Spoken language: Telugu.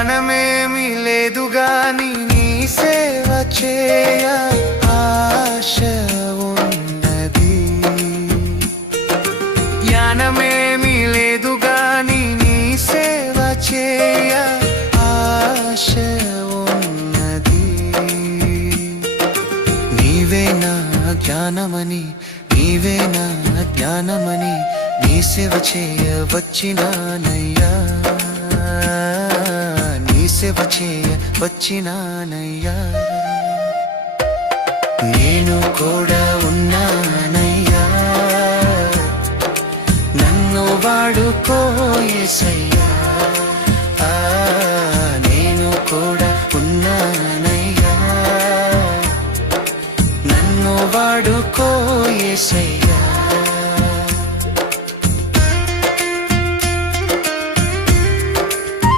జ్ఞానమేమి లేదు గాని నీ సేవ చేయ ఆశ ఉన్నది. జ్ఞానమేమి లేదు గాని నీ సేవ చేయ ఆశ ఉన్నది. నీవే నా జ్ఞానమని, నీవే నా జ్ఞానమని నీ సేవ చేయ వచ్చినానయ్యా, నీ సేవ చేయ వచ్చినానయ్యా. నేను కూడా ఉన్నానయ్యా, నన్ను వాడుకో యేసయ్యా. నేను కూడా ఉన్నానయ్యా, నన్ను వాడుకో యేసయ్యా.